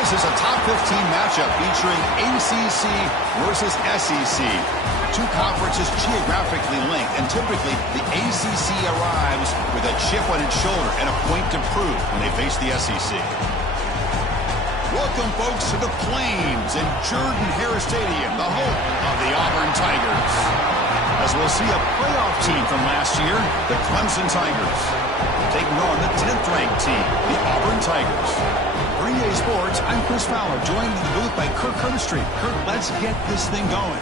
This is a top 15 matchup featuring ACC versus SEC. Two conferences geographically linked, and typically the ACC arrives with a chip on its shoulder and a point to prove when they face the SEC. Welcome, folks, to the Plains in Jordan-Hare Stadium, the home of the Auburn Tigers. As we'll see a playoff team from last year, the Clemson Tigers, taking on the 10th-ranked team, the Auburn Tigers. For EA Sports, I'm Chris Fowler, joined in the booth by Kirk Herbstreit. Kirk, let's get this thing going.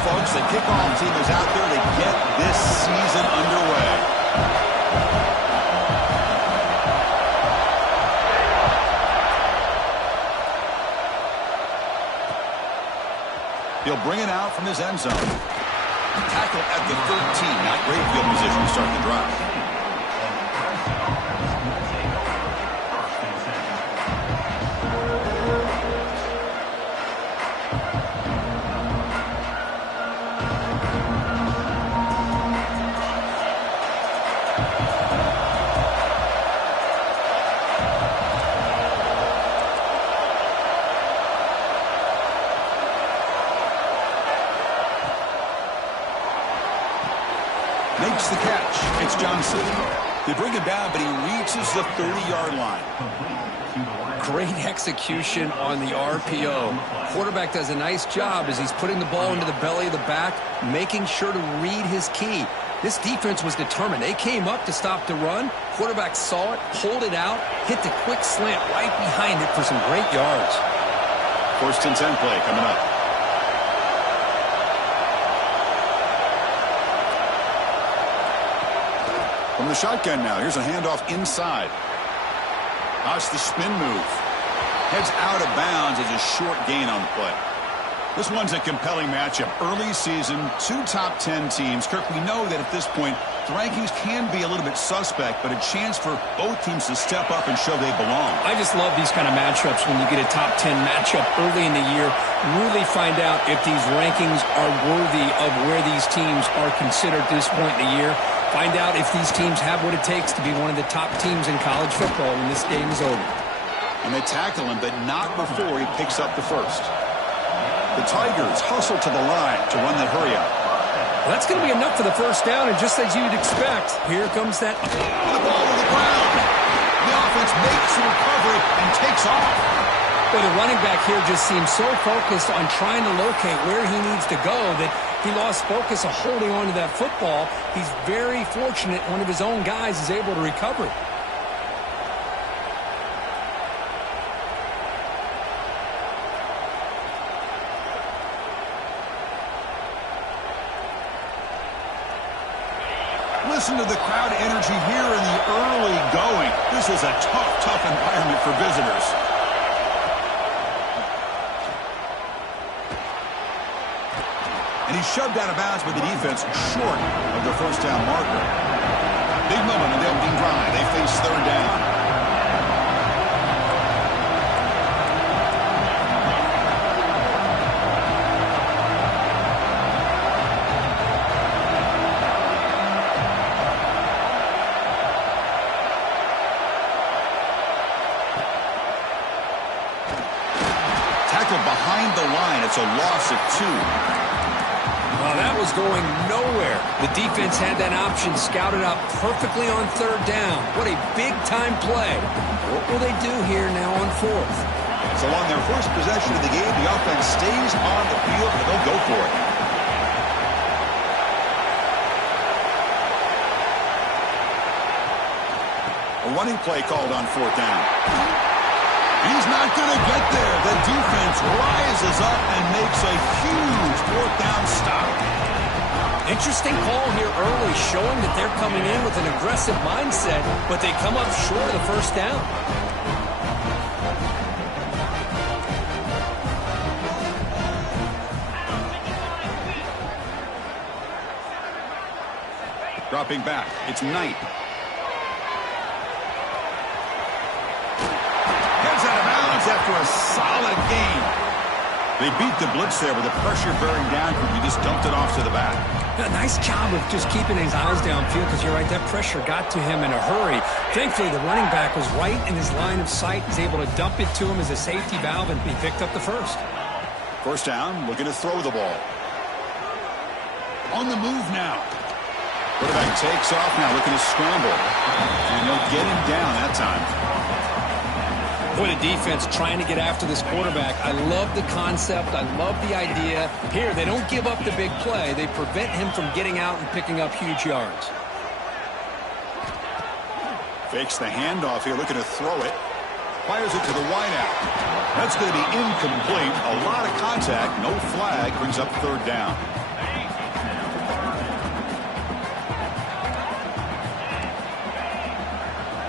Folks, the kickoff team is out there to get this season underway. He'll bring it out from his end zone. Tackle at the 13. Not great field position to start the drive. Makes the catch. It's Johnson. They bring him down, but he reaches the 30-yard line. Great execution on the RPO. Quarterback does a nice job as he's putting the ball into the belly of the back, making sure to read his key. This defense was determined. They came up to stop the run. Quarterback saw it, pulled it out, hit the quick slant right behind it for some great yards. First and 10 play coming up. From the shotgun now, here's a handoff inside. Watch the spin move. Heads out of bounds as a short gain on the play. This one's a compelling matchup. Early season, two top 10 teams. Kirk, we know that at this point, the rankings can be a little bit suspect, but a chance for both teams to step up and show they belong. I just love these kind of matchups when you get a top 10 matchup early in the year. Really find out if these rankings are worthy of where these teams are considered at this point in the year. Find out if these teams have what it takes to be one of the top teams in college football when this game is over. And they tackle him, but not before he picks up the first. The Tigers hustle to the line to run that hurry up. Well, that's going to be enough for the first down, and just as you'd expect, here comes that. The ball to the ground. The offense makes the recovery and takes off. But the running back here just seems so focused on trying to locate where he needs to go that he lost focus of holding on to that football. He's very fortunate one of his own guys is able to recover it. Listen to the crowd energy here in the early going. This is a tough environment for visitors. And he's shoved out of bounds by the defense short of the first down marker. Big moment on the opening drive. They face third down. Tackled behind the line. It's a loss of 2. Well, that was going nowhere. The defense had that option scouted out perfectly on third down. What a big-time play. What will they do here now on fourth? So on their first possession of the game, the offense stays on the field, and they'll go for it. A running play called on fourth down. He's not going to get there. The defense rises up and makes a huge fourth down stop. Interesting call here early, showing that they're coming in with an aggressive mindset, but they come up short of the first down. Dropping back, it's Knight. Heads out of bounds after a solid gain. They beat the blitz there with the pressure bearing down. He just dumped it off to the back. A nice job of just keeping his eyes downfield, because you're right, that pressure got to him in a hurry. Thankfully, the running back was right in his line of sight. He's able to dump it to him as a safety valve, and he picked up the first. First down, looking to throw the ball. On the move now. Quarterback takes off now, looking to scramble. And they'll get him down that time. Boy, the defense trying to get after this quarterback. I love the concept. I love the idea. Here, they don't give up the big play. They prevent him from getting out and picking up huge yards. Fakes the handoff here, looking to throw it. Fires it to the wideout. That's going to be incomplete. A lot of contact. No flag. Brings up third down.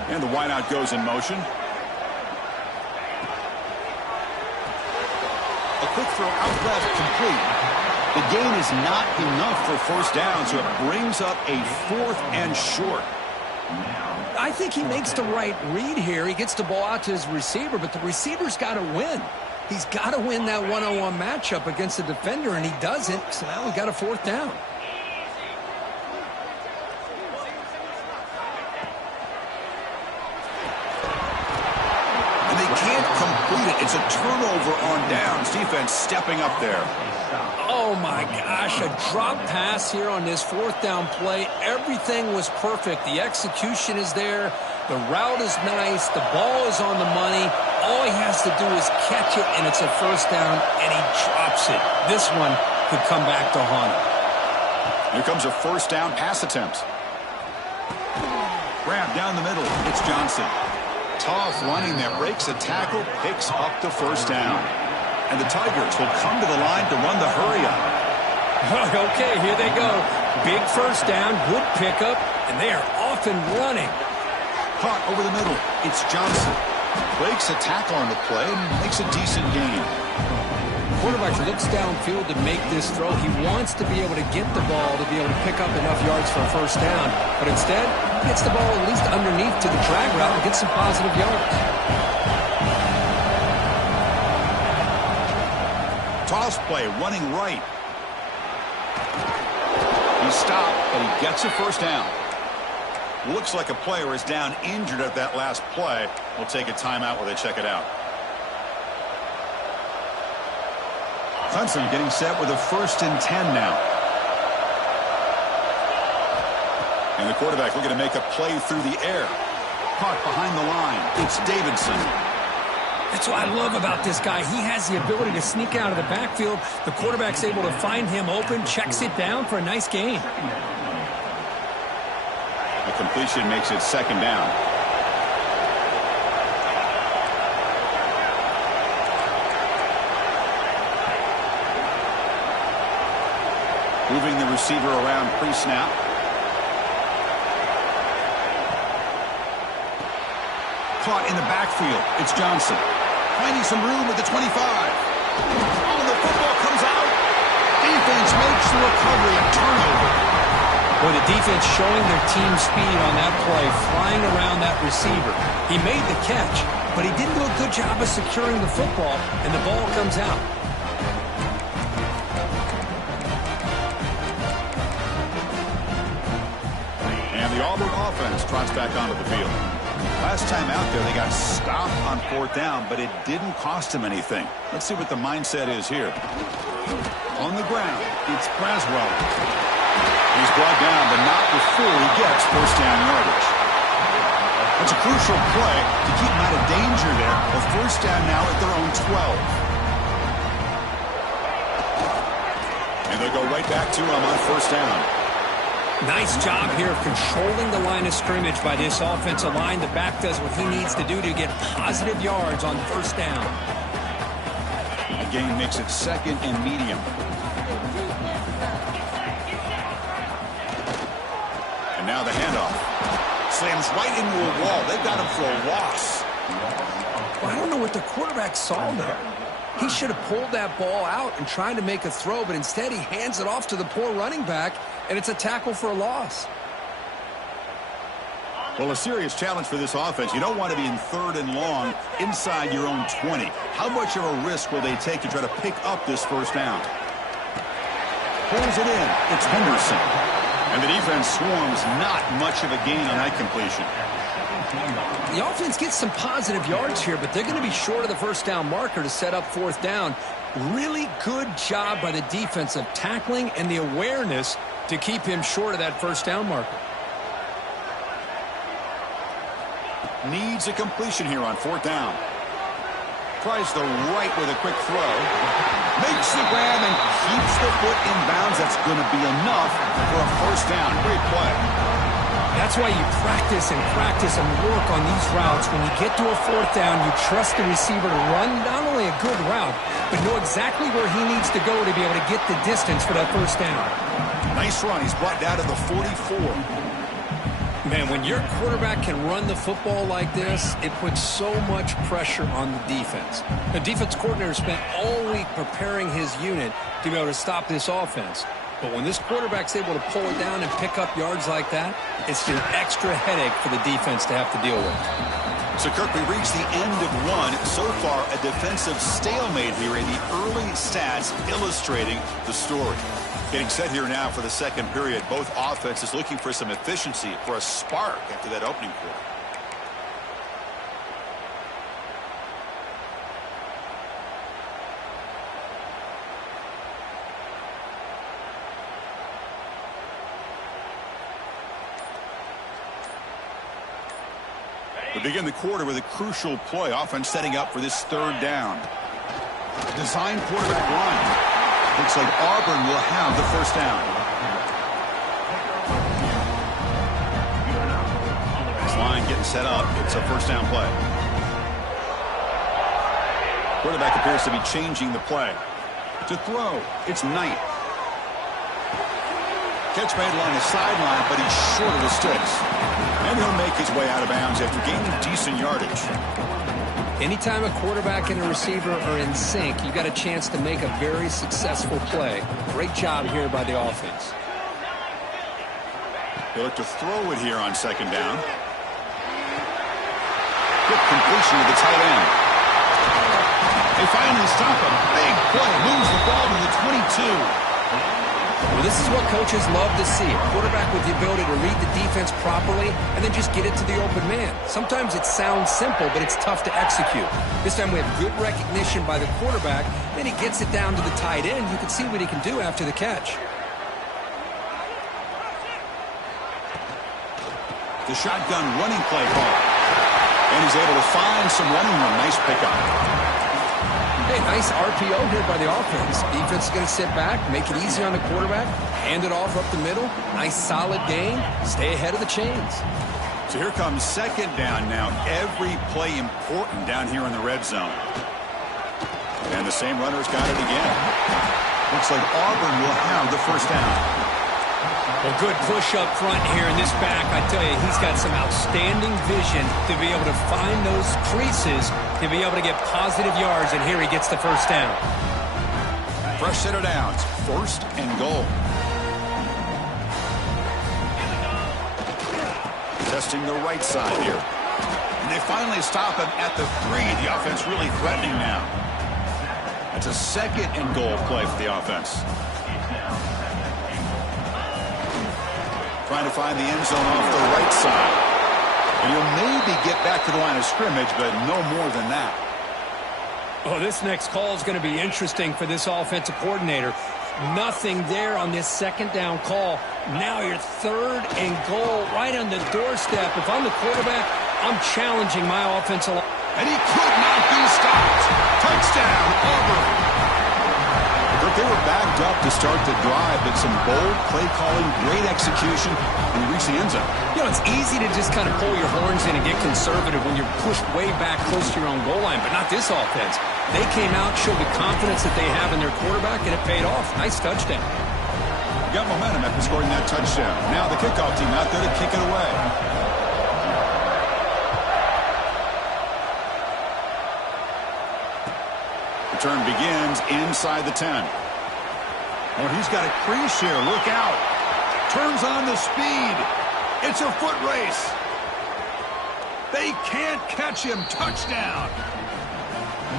And the wideout goes in motion. A quick throw out left, complete. The gain is not enough for first down, so it brings up a 4th and short. I think he makes the right read here. He gets the ball out to his receiver, but the receiver's got to win. He's got to win that one-on-one matchup against the defender, and he doesn't, so now we've got a 4th down. Can't complete it. It's a turnover on downs. Defense stepping up there. Oh, my gosh. A drop pass here on this 4th down play. Everything was perfect. The execution is there. The route is nice. The ball is on the money. All he has to do is catch it, and it's a first down, and he drops it. This one could come back to haunt him. Here comes a first down pass attempt. Grab down the middle. It's Johnson. Tough running there, breaks a tackle, picks up the first down. And the Tigers will come to the line to run the hurry up. Okay, here they go. Big first down, good pickup, and they are off and running. Caught over the middle, it's Johnson. Breaks a tackle on the play and makes a decent gain. Quarterback looks downfield to make this throw. He wants to be able to get the ball to be able to pick up enough yards for a first down. But instead, he gets the ball at least underneath to the drag route and gets some positive yards. Toss play, running right. He stopped, but he gets a first down. Looks like a player is down injured at that last play. We'll take a timeout while they check it out. Clemson getting set with a 1st and 10 now. And the quarterback looking to make a play through the air. Caught behind the line. It's Davidson. That's what I love about this guy. He has the ability to sneak out of the backfield. The quarterback's able to find him open, checks it down for a nice gain. A completion makes it 2nd down. Moving the receiver around pre-snap. Caught in the backfield. It's Johnson. Finding some room at the 25. Oh, the football comes out. Defense makes the recovery, a turnover. Well, the defense showing their team speed on that play, flying around that receiver. He made the catch, but he didn't do a good job of securing the football, and the ball comes out. The Auburn offense trots back onto the field. Last time out there, they got stopped on 4th down, but it didn't cost them anything. Let's see what the mindset is here. On the ground, it's Braswell. He's brought down, but not before he gets first down yardage. That's a crucial play to keep them out of danger there. A first down now at their own 12. And they'll go right back to him on first down. Nice job here of controlling the line of scrimmage by this offensive line. The back does what he needs to do to get positive yards on first down. The gain makes it 2nd and medium. And now the handoff. Slams right into a wall. They've got him for a loss. Well, I don't know what the quarterback saw there. He should have pulled that ball out and tried to make a throw, but instead he hands it off to the poor running back, and it's a tackle for a loss. Well, a serious challenge for this offense. You don't want to be in 3rd and long inside your own 20. How much of a risk will they take to try to pick up this first down? Pulls it in. It's Henderson. And the defense swarms. Not much of a gain on that completion. The offense gets some positive yards here, but they're going to be short of the first down marker to set up 4th down. Really good job by the defense of tackling and the awareness to keep him short of that first down marker. Needs a completion here on 4th down. Tries the right with a quick throw. Makes the grab and keeps the foot in bounds. That's going to be enough for a first down. Great play. That's why you practice and work on these routes. When you get to a 4th down, you trust the receiver to run not only a good route, but know exactly where he needs to go to be able to get the distance for that first down. Nice run. He's brought down to the 44. Man, when your quarterback can run the football like this, it puts so much pressure on the defense. The defense coordinator spent all week preparing his unit to be able to stop this offense. But when this quarterback's able to pull it down and pick up yards like that, it's an extra headache for the defense to have to deal with. So, Kirk, we reached the end of one. So far, a defensive stalemate here in the early stats illustrating the story. Getting set here now for the second period. Both offenses looking for some efficiency, for a spark after that opening quarter. We begin the quarter with a crucial play. Offense setting up for this 3rd down. Design quarterback run. Looks like Auburn will have the first down. This line getting set up. It's a first down play. Quarterback appears to be changing the play. To throw, it's Knight. Catch made along the sideline, but he's short of the sticks. And he'll make his way out of bounds after gaining decent yardage. Anytime a quarterback and a receiver are in sync, you got a chance to make a very successful play. Great job here by the offense. They look to throw it here on 2nd down. Quick completion to the tight end. They finally stop a big play. Moves the ball to the 22. Well, this is what coaches love to see. A quarterback with the ability to read the defense properly and then just get it to the open man. Sometimes it sounds simple, but it's tough to execute. This time we have good recognition by the quarterback, then he gets it down to the tight end. You can see what he can do after the catch. The shotgun running play call. And he's able to find some running room. Nice pickup. Hey, nice RPO here by the offense. Defense is going to sit back, make it easy on the quarterback, hand it off up the middle. Nice solid gain. Stay ahead of the chains. So here comes 2nd down now. Every play important down here in the red zone. And the same runner's got it again. Looks like Auburn will have the first down. Well, good push up front here in this back. I tell you, he's got some outstanding vision to be able to find those creases, to be able to get positive yards, and here he gets the first down. Fresh set of downs, 1st and goal. Testing the right side here. And they finally stop him at the 3. The offense really threatening now. That's a 2nd and goal play for the offense. Trying to find the end zone off the right side. And he'll maybe get back to the line of scrimmage, but no more than that. Oh, this next call is going to be interesting for this offensive coordinator. Nothing there on this 2nd down call. Now your 3rd and goal right on the doorstep. If I'm the quarterback, I'm challenging my offensive line. And he could not be stopped. Touchdown, Auburn. They were backed up to start the drive, but some bold play calling, great execution, and reach the end zone. You know, it's easy to just kind of pull your horns in and get conservative when you're pushed way back close to your own goal line, but not this offense. They came out, showed the confidence that they have in their quarterback, and it paid off. Nice touchdown. Got momentum after scoring that touchdown. Now the kickoff team out there to kick it away. Return begins inside the 10. Oh, he's got a crease here. Look out. Turns on the speed. It's a foot race. They can't catch him. Touchdown.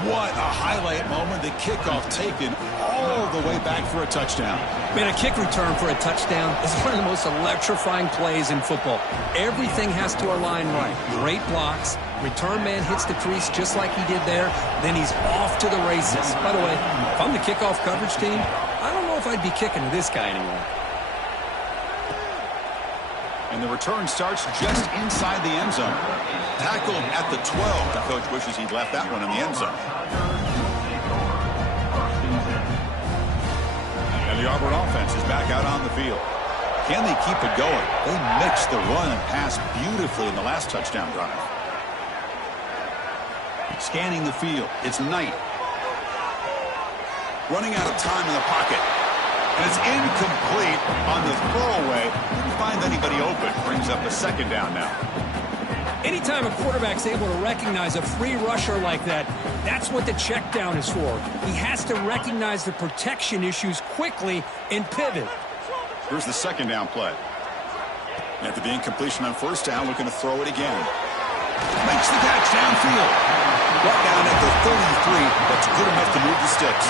What a highlight moment. The kickoff taken all the way back for a touchdown. Man, a kick return for a touchdown is one of the most electrifying plays in football. Everything has to align right. Great blocks. Return man hits the crease just like he did there. Then he's off to the races. By the way, if I'm the kickoff coverage team, I don't know if I'd be kicking to this guy anymore. And the return starts just inside the end zone. Tackled at the 12. The coach wishes he'd left that one in the end zone. And the Auburn offense is back out on the field. Can they keep it going? They mixed the run and pass beautifully in the last touchdown drive. Scanning the field. It's Knight. Running out of time in the pocket. And it's incomplete on the throwaway. Didn't find anybody open. Brings up a second down now. Anytime a quarterback's able to recognize a free rusher like that, that's what the check down is for. He has to recognize the protection issues quickly and pivot. Here's the second down play. After the incompletion on first down, looking to throw it again. Makes the catch downfield. Brought down at the 33. That's good enough to move the sticks.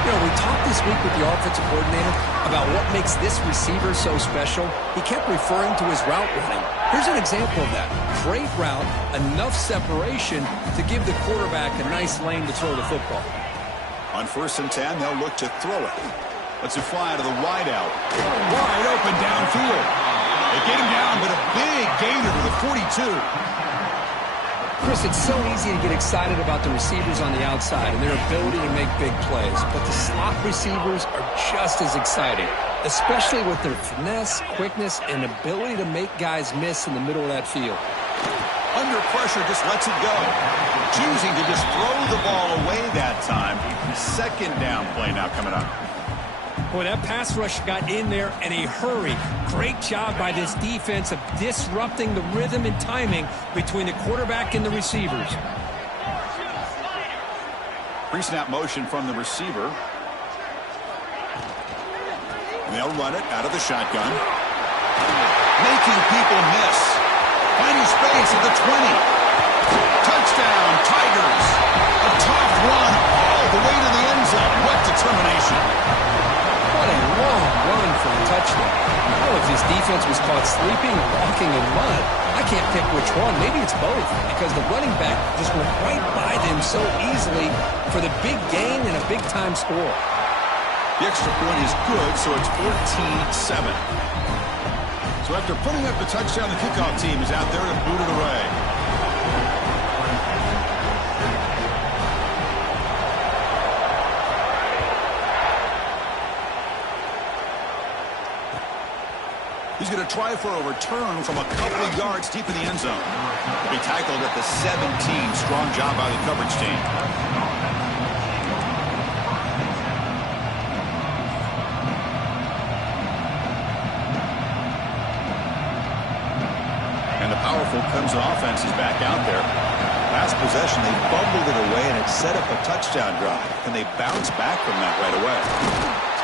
You know, we talked this week with the offensive coordinator about what makes this receiver so special. He kept referring to his route running. Here's an example of that. Great route, enough separation to give the quarterback a nice lane to throw the football. On 1st and 10, they'll look to throw it. Lets it fly to the wide out. Wide open downfield. They get him down, but a big gainer to the 42. Chris, it's so easy to get excited about the receivers on the outside and their ability to make big plays, but the slot receivers are just as exciting, especially with their finesse, quickness, and ability to make guys miss in the middle of that field. Under pressure, just lets it go. Choosing to just throw the ball away that time. Second down play now coming up. Boy, that pass rush got in there in a hurry. Great job by this defense of disrupting the rhythm and timing between the quarterback and the receivers. Pre-snap motion from the receiver. And they'll run it out of the shotgun. Making people miss. Finding space at the 20. Touchdown, Tigers. A tough run all the way to the end zone. What determination. What a long run for a touchdown. I don't know if his defense was caught sleeping or walking in mud. I can't pick which one. Maybe it's both, because the running back just went right by them so easily for the big gain and a big-time score. The extra point is good, so it's 14-7. So after putting up the touchdown, the kickoff team is out there to boot it away. He's going to try for a return from a couple of yards deep in the end zone. He'll be tackled at the 17. Strong job by the coverage team. And the powerful Clemson offense is back out there. Last possession, they bumbled it away, and it set up a touchdown drive. And they bounce back from that right away.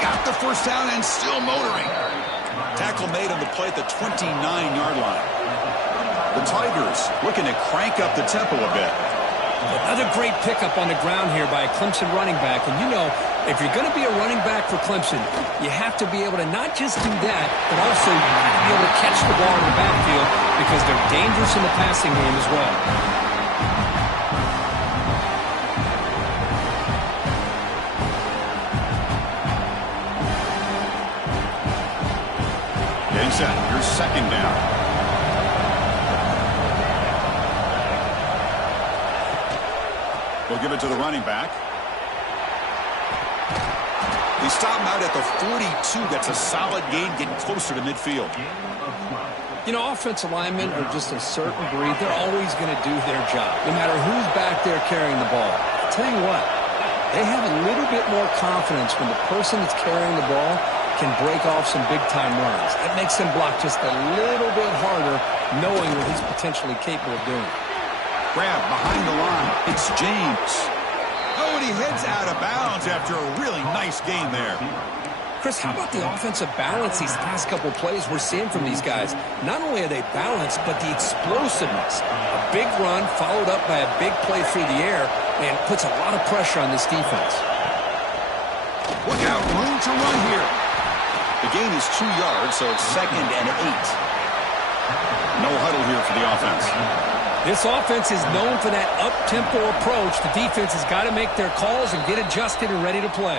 Got the first down and still motoring. Tackle made on the play at the 29-yard line. The Tigers looking to crank up the tempo a bit. Another great pickup on the ground here by a Clemson running back. And you know, if you're going to be a running back for Clemson, you have to be able to not just do that, but also you have to be able to catch the ball in the backfield, because they're dangerous in the passing game as well. Getting set. Here's second down. They'll give it to the running back. They stop him out at the 42. That's a solid gain, getting closer to midfield. You know, offensive linemen are just a certain breed. They're always going to do their job, no matter who's back there carrying the ball. I'll tell you what, they have a little bit more confidence when the person that's carrying the ball can break off some big-time runs. That makes them block just a little bit harder, knowing what he's potentially capable of doing. Grab behind the line. It's James. Oh, and he heads out of bounds after a really nice gain there. Chris, how about the offensive balance these past couple plays we're seeing from these guys? Not only are they balanced, but the explosiveness. A big run followed up by a big play through the air, and puts a lot of pressure on this defense. Look out, room to run here. The gain is 2 yards, so it's 2nd and 8. No huddle here for the offense. This offense is known for that up-tempo approach. The defense has got to make their calls and get adjusted and ready to play.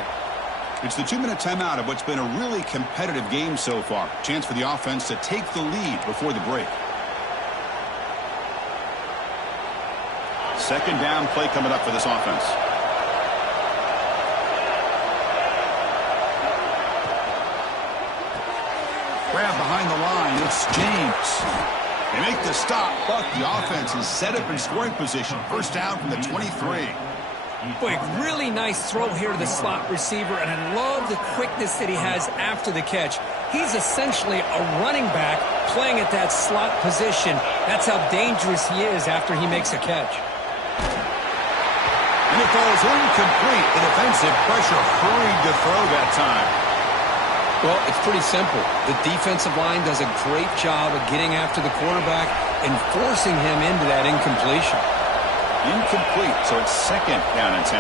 It's the 2-minute timeout of what's been a really competitive game so far. Chance for the offense to take the lead before the break. 2nd down play coming up for this offense. Grab behind the line. It's James. They make the stop, but the offense is set up in scoring position. First down from the 23. Boy, really nice throw here to the slot receiver, and I love the quickness that he has after the catch. He's essentially a running back playing at that slot position. That's how dangerous he is after he makes a catch. And it falls incomplete. The defensive pressure hurried to throw that time. Well, it's pretty simple. The defensive line does a great job of getting after the quarterback and forcing him into that incompletion. Incomplete, so it's 2nd down and 10.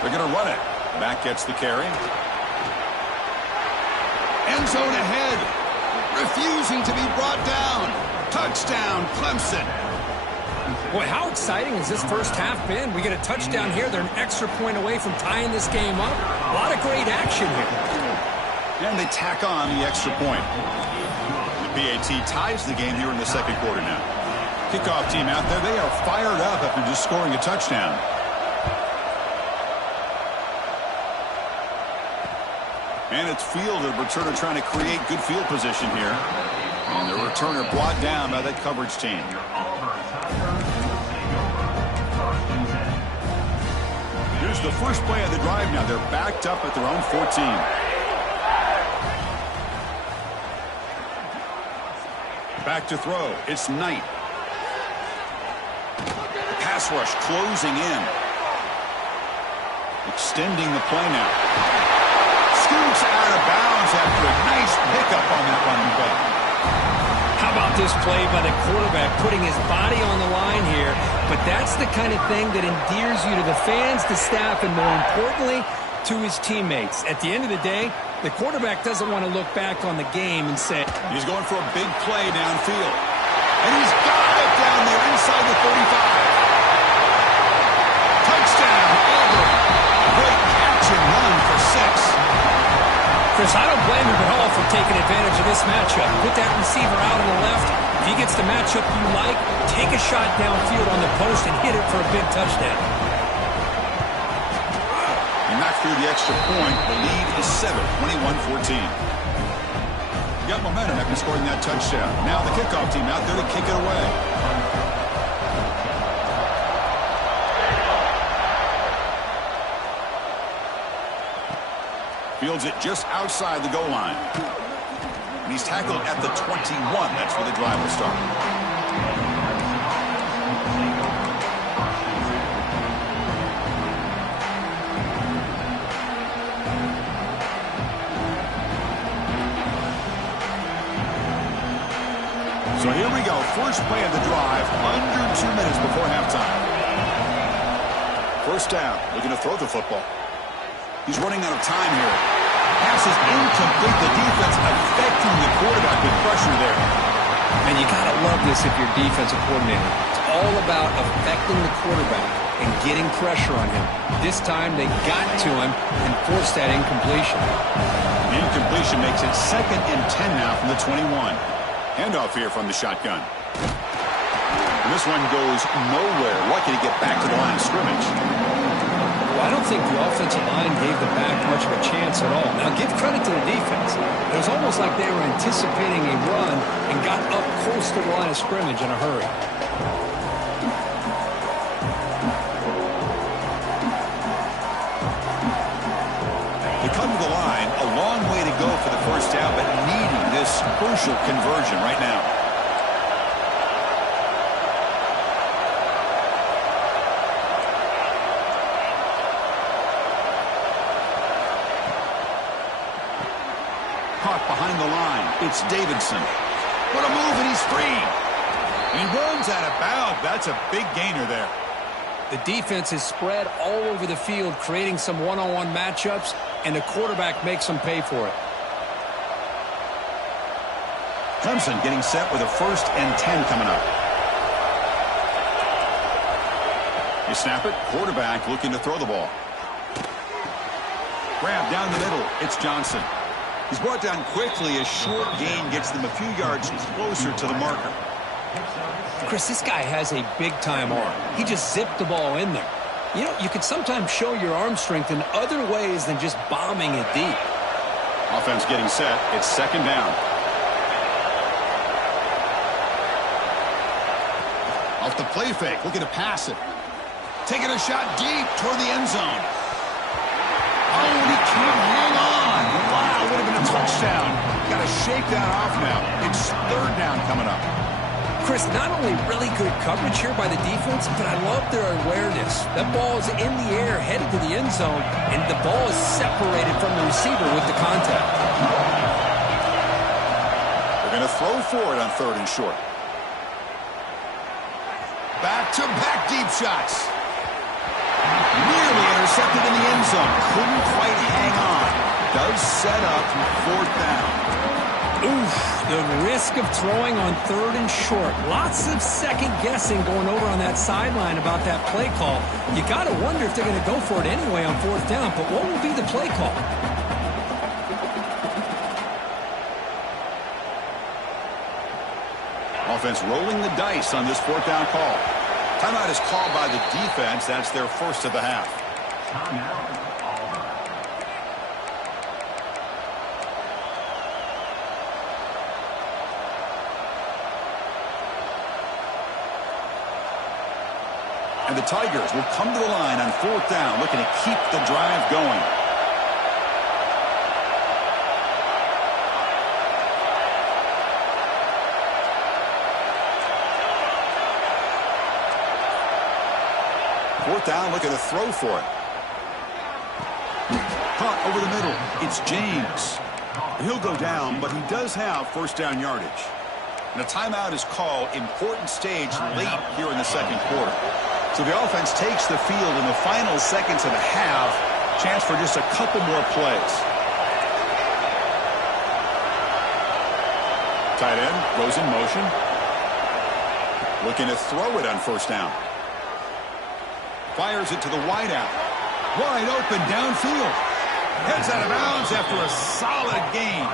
They're going to run it. Back gets the carry. End zone ahead. Refusing to be brought down. Touchdown, Clemson. Boy, how exciting has this first half been? We get a touchdown here. They're an extra point away from tying this game up. A lot of great action here. And they tack on the extra point. The PAT ties the game here in the 2nd quarter now. Kickoff team out there. They are fired up after just scoring a touchdown. And it's field. The returner trying to create good field position here. And the returner brought down by that coverage team. Here's the first play of the drive now. They're backed up at their own 14. Back to throw. It's Knight. The pass rush closing in. Extending the play now. Scoots out of bounds after a nice pickup on that running play. How about this play by the quarterback, putting his body on the line here? But that's the kind of thing that endears you to the fans, the staff, and more importantly, to his teammates. At the end of the day, the quarterback doesn't want to look back on the game and say, he's going for a big play downfield. And he's got it down there inside the 35. Touchdown, Auburn. Great catch and run for 6. Chris, I don't blame him at all for taking advantage of this matchup. Put that receiver out on the left. If he gets the matchup you like, take a shot downfield on the post and hit it for a big touchdown. And not through the extra point. The lead is 7, 21-14. Got momentum after scoring that touchdown. Now the kickoff team out there to kick it away. Fields it just outside the goal line. And he's tackled at the 21. That's where the drive will start. So here we go. First play of the drive. Under 2 minutes before halftime. First down. Looking to throw the football. He's running out of time here. Pass is incomplete. The defense affecting the quarterback with pressure there. And you got to love this if you're defensive coordinator. It's all about affecting the quarterback and getting pressure on him. This time they got to him and forced that incompletion. The incompletion makes it 2nd and 10 now from the 21. Handoff here from the shotgun. And this one goes nowhere. Lucky to get back to the line of scrimmage. I don't think the offensive line gave the back much of a chance at all. Now, give credit to the defense. It was almost like they were anticipating a run and got up close to the line of scrimmage in a hurry. They come to the line, a long way to go for the first down, but needing this crucial conversion right now. It's Davidson. What a move, and he's free. And he runs out of bounds. That's a big gainer there. The defense is spread all over the field, creating some one-on-one matchups, and the quarterback makes them pay for it. Clemson getting set with a 1st and 10 coming up. You snap it. Quarterback looking to throw the ball. Grab down the middle. It's Johnson. He's brought down quickly. A short gain gets them a few yards closer to the marker. Chris, this guy has a big-time arm. He just zipped the ball in there. You know, you can sometimes show your arm strength in other ways than just bombing it deep. Offense getting set. It's 2nd down. Off the play fake, looking to pass it. Taking a shot deep toward the end zone. Oh, and he can't hang on. Wow, would have been a touchdown. Got to shake that off now. It's 3rd down coming up. Chris, not only really good coverage here by the defense, but I love their awareness. That ball is in the air, headed to the end zone, and the ball is separated from the receiver with the contact. They're going to throw for it on 3rd and short. Back-to-back deep shots. Nearly intercepted in the end zone. Couldn't quite hang on. Does set up 4th down. Oof, the risk of throwing on 3rd and short. Lots of second guessing going over on that sideline about that play call. You got to wonder if they're going to go for it anyway on 4th down, but what will be the play call? Offense rolling the dice on this 4th down call. Timeout is called by the defense. That's their 1st of the half. And the Tigers will come to the line on 4th down, looking to keep the drive going. Fourth down, looking to throw for it. Caught over the middle. It's James. He'll go down, but he does have 1st down yardage. And a timeout is called. Important stage late here in the 2nd quarter. So the offense takes the field in the final seconds of the half. Chance for just a couple more plays. Tight end goes in motion. Looking to throw it on 1st down. Fires it to the wideout. Wide open downfield. Heads out of bounds after a solid gain.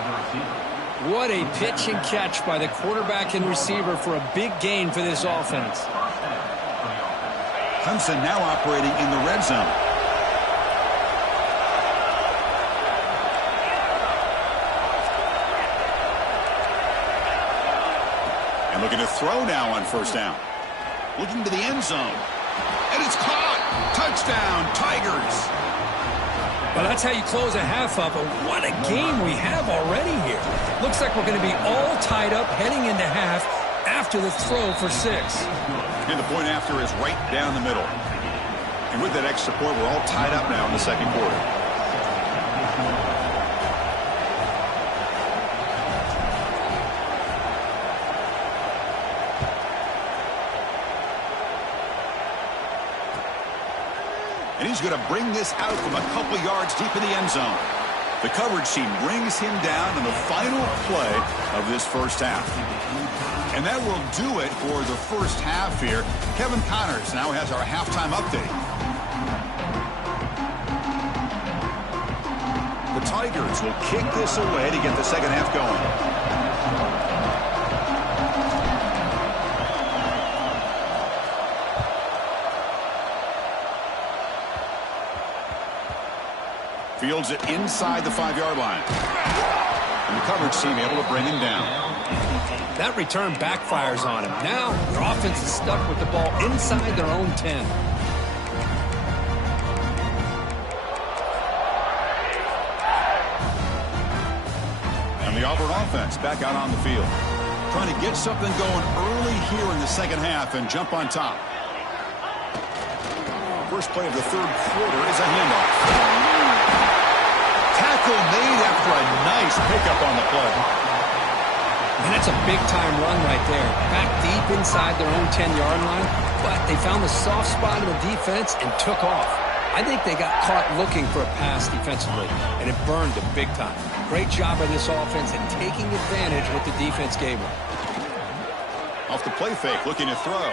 What a pitch and catch by the quarterback and receiver for a big gain for this offense. Clemson now operating in the red zone. And looking to throw now on 1st down. Looking to the end zone. And it's caught. Touchdown, Tigers. Well, that's how you close a half up. But what a game we have already here. Looks like we're going to be all tied up heading into half after the throw for 6. And the point after is right down the middle. And with that extra point, we're all tied up now in the 2nd quarter. And he's going to bring this out from a couple yards deep in the end zone. The coverage team brings him down in the final play of this 1st half. And that will do it for the 1st half here. Kevin Connors now has our halftime update. The Tigers will kick this away to get the 2nd half going. Fields it inside the 5-yard line. And the coverage team able to bring him down. That return backfires on him. Now their offense is stuck with the ball inside their own 10. And the Auburn offense back out on the field. Trying to get something going early here in the 2nd half and jump on top. First play of the 3rd quarter is a handoff. Tackle made after a nice pickup on the play. And that's a big-time run right there. Back deep inside their own 10-yard line, but they found the soft spot in the defense and took off. I think they got caught looking for a pass defensively, and it burned them big time. Great job by this offense in taking advantage of what the defense gave them. Off the play fake, looking to throw.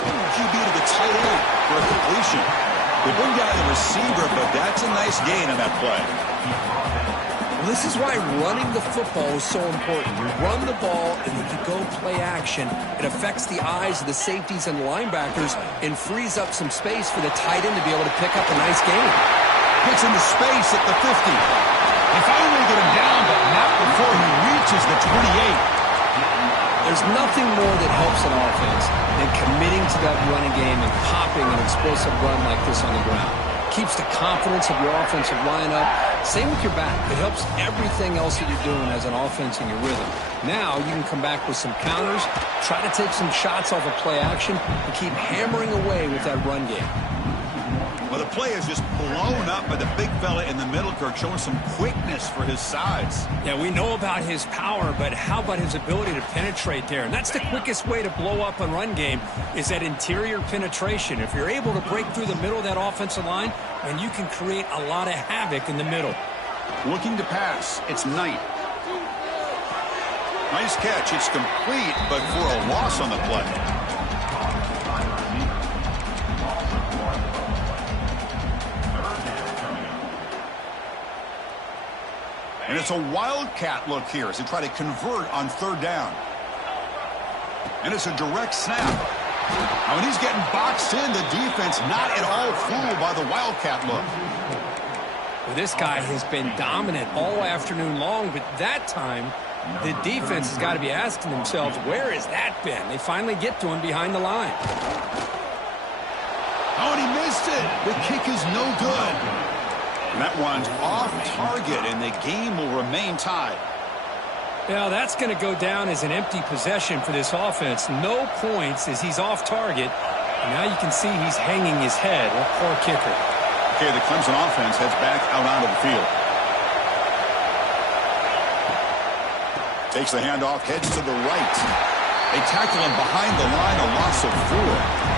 QB to the tight end for a completion. They bring down the receiver, but that's a nice gain on that play. Well, this is why running the football is so important. You run the ball, and if you go play action, it affects the eyes of the safeties and linebackers and frees up some space for the tight end to be able to pick up a nice gain. Puts into space at the 50. They finally get him down, but not before he reaches the 28. There's nothing more that helps an offense than committing to that running game and popping an explosive run like this on the ground. Keeps the confidence of your offensive line up. Same with your back. It helps everything else that you're doing as an offense in your rhythm. Now you can come back with some counters, try to take some shots off of play action, and keep hammering away with that run game. Well, the play is just blown up by the big fella in the middle, Kirk, showing some quickness for his size. Yeah, we know about his power, but how about his ability to penetrate there? And that's the quickest way to blow up a run game is that interior penetration. If you're able to break through the middle of that offensive line, then you can create a lot of havoc in the middle. Looking to pass. It's Knight. Nice catch. It's complete, but for a loss on the play. And it's a wildcat look here as they try to convert on third down. And it's a direct snap. Now, when he's getting boxed in, the defense not at all fooled by the wildcat look. Well, this guy has been dominant all afternoon long, but that time, the defense has got to be asking themselves, where has that been? They finally get to him behind the line. Oh, and he missed it. The kick is no good. And that one's off target, and the game will remain tied. Well, that's going to go down as an empty possession for this offense. No points as he's off target. And now you can see he's hanging his head. What poor kicker. Okay, the Clemson offense heads back out onto the field. Takes the handoff, heads to the right. They tackle him behind the line, a loss of 4.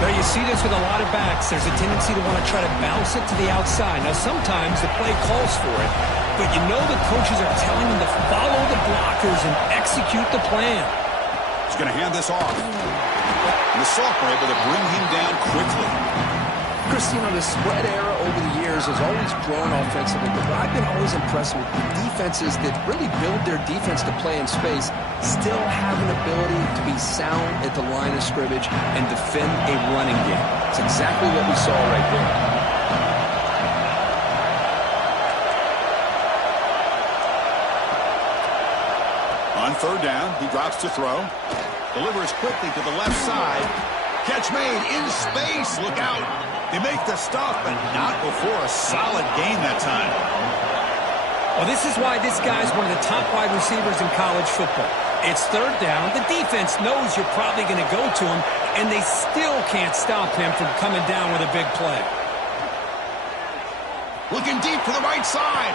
Well, you see this with a lot of backs. There's a tendency to want to try to bounce it to the outside. Now, sometimes the play calls for it, but you know the coaches are telling them to follow the blockers and execute the plan. He's going to hand this off. And the Sox are able to bring him down quickly. Christine, the spread era over the years has always grown offensively, but I've been always impressed with the defenses that really build their defense to play in space, still have an ability to be sound at the line of scrimmage and defend a running game. It's exactly what we saw right there. On third down, he drops to throw. Delivers quickly to the left side. Catch made in space. Look out. They make the stop, but not before a solid gain that time. Well, this is why this guy's one of the top wide receivers in college football. It's third down. The defense knows you're probably going to go to him, and they still can't stop him from coming down with a big play. Looking deep to the right side.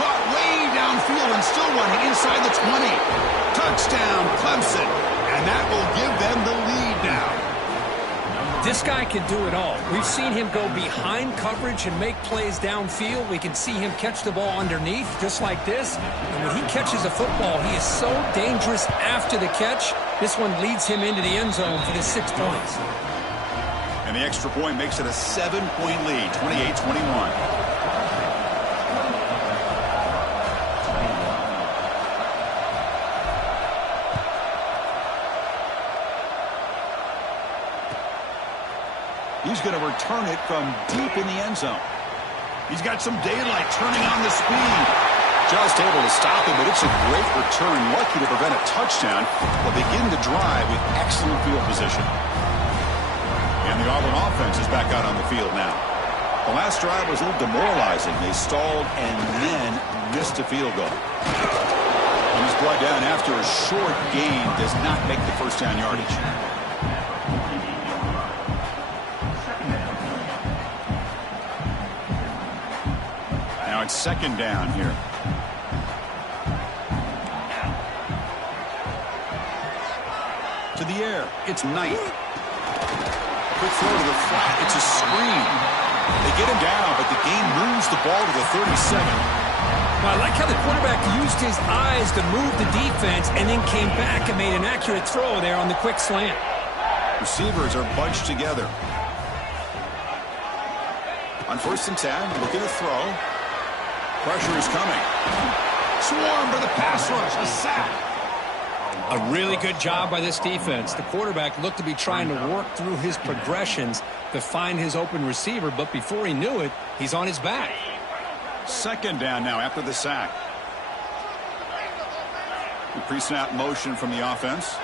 Caught way downfield and still running inside the 20. Touchdown, Clemson. And that will give them the lead now. This guy can do it all. We've seen him go behind coverage and make plays downfield. We can see him catch the ball underneath, just like this. And when he catches a football, he is so dangerous after the catch. This one leads him into the end zone for the 6 points. And the extra point makes it a 7-point lead, 28-21. He's going to return it from deep in the end zone. He's got some daylight turning on the speed. Just able to stop him, but it's a great return. Lucky to prevent a touchdown. They'll begin the drive with excellent field position. And the Auburn offense is back out on the field now. The last drive was a little demoralizing. They stalled and then missed a field goal. And he's brought down after a short gain. Does not make the first down yardage. Now it's second down here. the air. It's Knight. Quick throw to the flat. It's a screen. They get him down, but the gain moves the ball to the 37. Well, I like how the quarterback used his eyes to move the defense and then came back and made an accurate throw there on the quick slant. Receivers are bunched together. On 1st and 10, looking to throw. Pressure is coming. Swarm for the pass rush. A sack. A really good job by this defense. The quarterback looked to be trying to work through his progressions to find his open receiver, but before he knew it, he's on his back. 2nd down now after the sack. The pre-snap motion from the offense.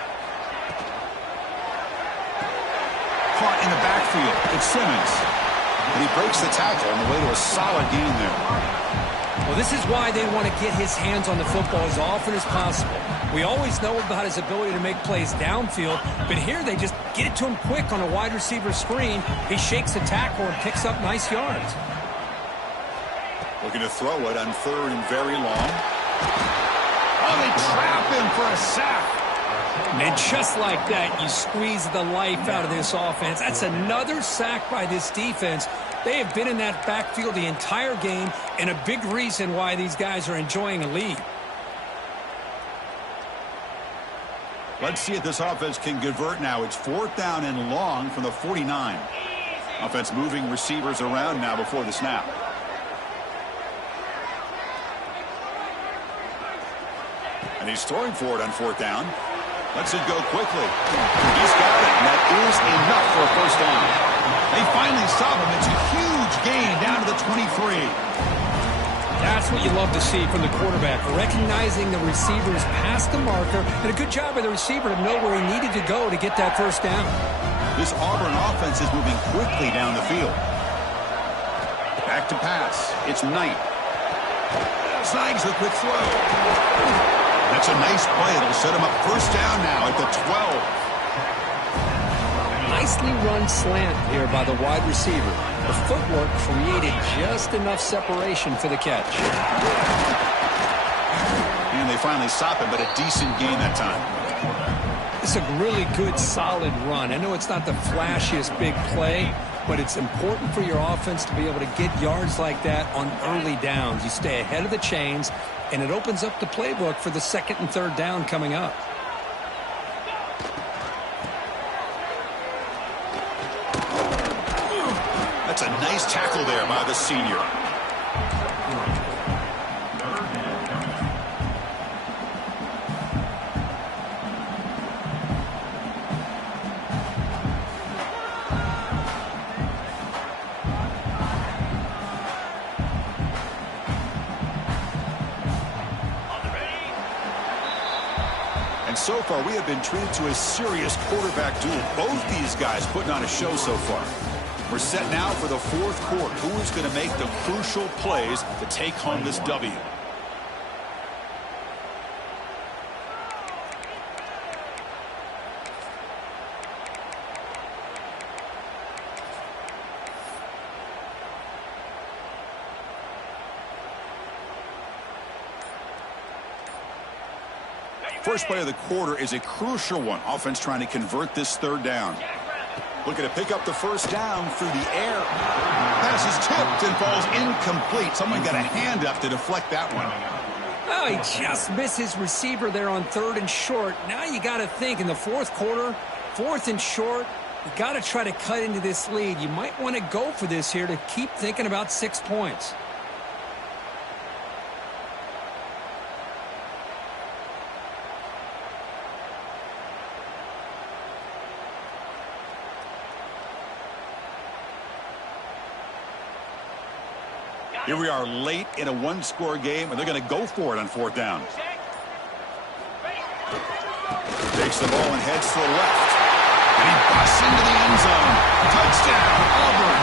Caught in the backfield. It's Simmons. And he breaks the tackle on the way to a solid gain there. Well, this is why they want to get his hands on the football as often as possible. We always know about his ability to make plays downfield, but here they just get it to him quick on a wide receiver screen. He shakes the tackle and picks up nice yards. Looking to throw it on 3rd and very long. Oh, they trap him for a sack. And just like that, you squeeze the life out of this offense. That's another sack by this defense. They have been in that backfield the entire game, and a big reason why these guys are enjoying a lead. Let's see if this offense can convert now. It's 4th down and long from the 49. Offense moving receivers around now before the snap. And he's throwing for it on 4th down. Lets it go quickly. He's got it, and that is enough for a 1st down. They finally stop him. It's a huge gain down to the 23. That's what you love to see from the quarterback, recognizing the receivers past the marker, and a good job by the receiver to know where he needed to go to get that 1st down. This Auburn offense is moving quickly down the field. Back to pass. It's Knight. Snags the quick throw. That's a nice play. It'll set him up 1st down now at the 12. Nicely run slant here by the wide receiver. The footwork created just enough separation for the catch. And they finally stop him, but a decent gain that time. It's a really good, solid run. I know it's not the flashiest big play, but it's important for your offense to be able to get yards like that on early downs. You stay ahead of the chains, and it opens up the playbook for the 2nd and 3rd down coming up. That's a nice tackle there by the senior. And so far, we have been treated to a serious quarterback duel. Both these guys putting on a show so far. We're set now for the 4th quarter. Who is going to make the crucial plays to take home this W? First play of the quarter is a crucial one. Offense trying to convert this 3rd down. Looking to pick up the 1st down through the air. Pass is tipped and falls incomplete. Someone got a hand up to deflect that one. Oh, he just missed his receiver there on 3rd and short. Now you got to think in the 4th quarter, 4th and short, you got to try to cut into this lead. You might want to go for this here to keep thinking about 6 points. Here we are late in a 1-score game, and they're going to go for it on 4th down. Takes the ball and heads to the left. And he busts into the end zone. Touchdown, Auburn.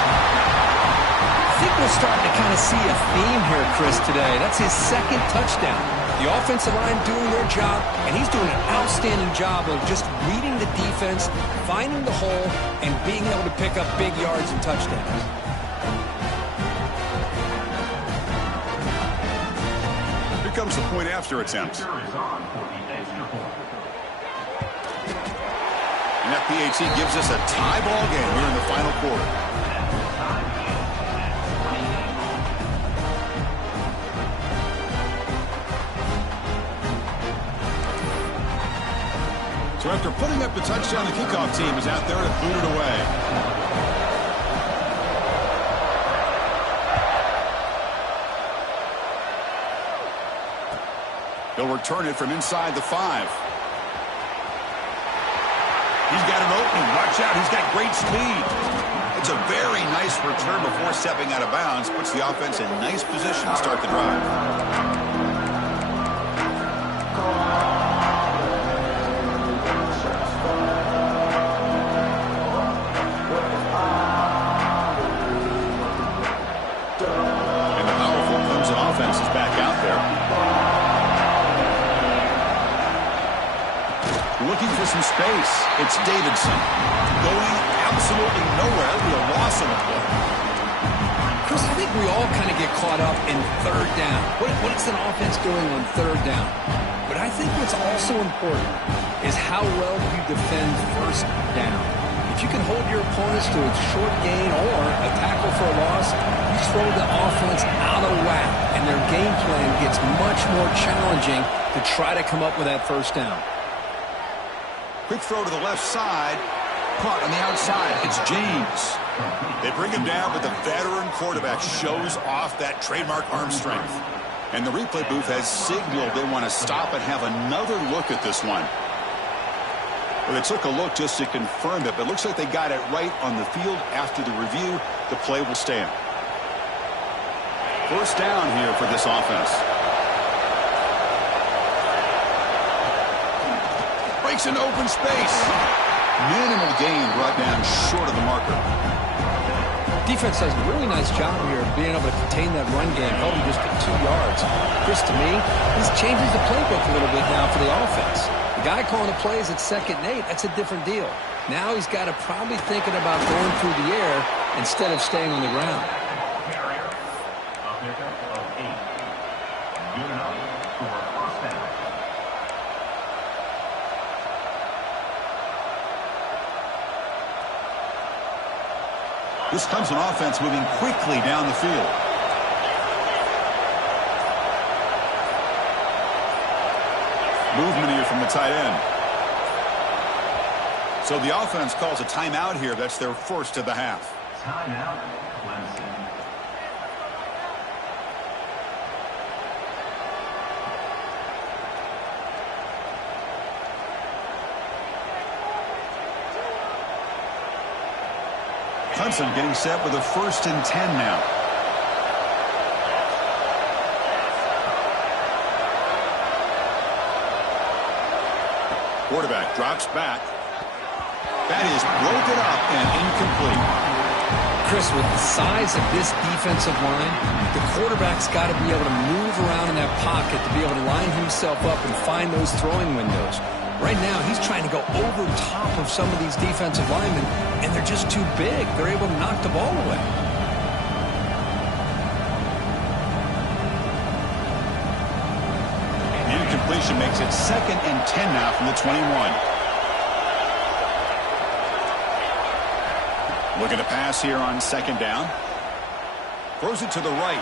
I think we're starting to kind of see a theme here, Chris, today. That's his 2nd touchdown. The offensive line doing their job, and he's doing an outstanding job of just reading the defense, finding the hole, and being able to pick up big yards and touchdowns. Here comes the point after attempt. And that PAT gives us a tie ball game here in the final quarter. So after putting up the touchdown, the kickoff team is out there to boot it away. He'll return it from inside the 5. He's got an opening. Watch out. He's got great speed. It's a very nice return before stepping out of bounds. Puts the offense in nice position to start the drive. Looking for some space. It's Davidson. Going absolutely nowhere. We a loss on the play. Chris, I think we all kind of get caught up in third down. What is an offense doing on third down? But I think what's also important is how well you defend first down. If you can hold your opponents to a short gain or a tackle for a loss, you throw the offense out of whack, and their game plan gets much more challenging to try to come up with that first down. Quick throw to the left side. Caught on the outside. It's James. They bring him down, but the veteran quarterback shows off that trademark arm strength. And the replay booth has signaled they want to stop and have another look at this one. Well, they took a look just to confirm it, but it looks like they got it right on the field. After the review, the play will stand. First down here for this offense. Breaks into open space. Minimal gain brought down short of the marker. Defense does a really nice job here of being able to contain that run game. Held him just at 2 yards. Chris, to me, this changes the playbook a little bit now for the offense. The guy calling the plays at 2nd and 8, that's a different deal. Now he's got to probably thinking about going through the air instead of staying on the ground. This Clemson offense moving quickly down the field. Movement here from the tight end. So the offense calls a timeout here. That's their first of the half. Timeout, Clemson. Clemson getting set with a 1st and 10 now. Quarterback drops back. That is broken up and incomplete. Chris, with the size of this defensive line, the quarterback's got to be able to move around in that pocket to be able to line himself up and find those throwing windows. Right now, he's trying to go over top of some of these defensive linemen, and they're just too big. They're able to knock the ball away. The incompletion makes it 2nd and 10 now from the 21. Looking to pass here on 2nd down. Throws it to the right.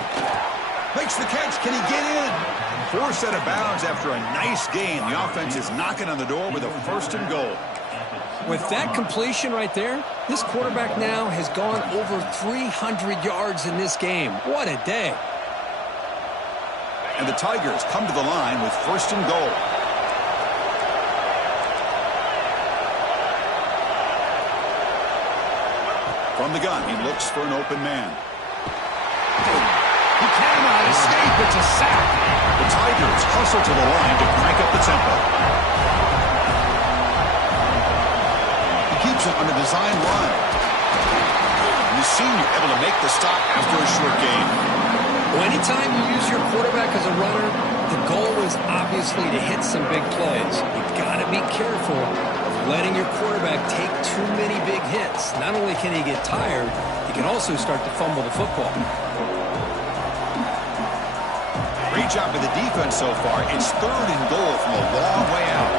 Makes the catch. Can he get in? Forced out of bounds after a nice gain. The offense is knocking on the door with a 1st and goal. With that completion right there, this quarterback now has gone over 300 yards in this game. What a day. And the Tigers come to the line with 1st and goal. From the gun, he looks for an open man. He cannot escape. It's a sack. The Tigers hustle to the line to crank up the tempo. He keeps it on the design run. And the senior able to make the stop after a short gain. Well, anytime you use your quarterback as a runner, the goal is obviously to hit some big plays. You've got to be careful of letting your quarterback take too many big hits. Not only can he get tired, he can also start to fumble the football. Great job by the defense so far. It's 3rd and goal from a long way out.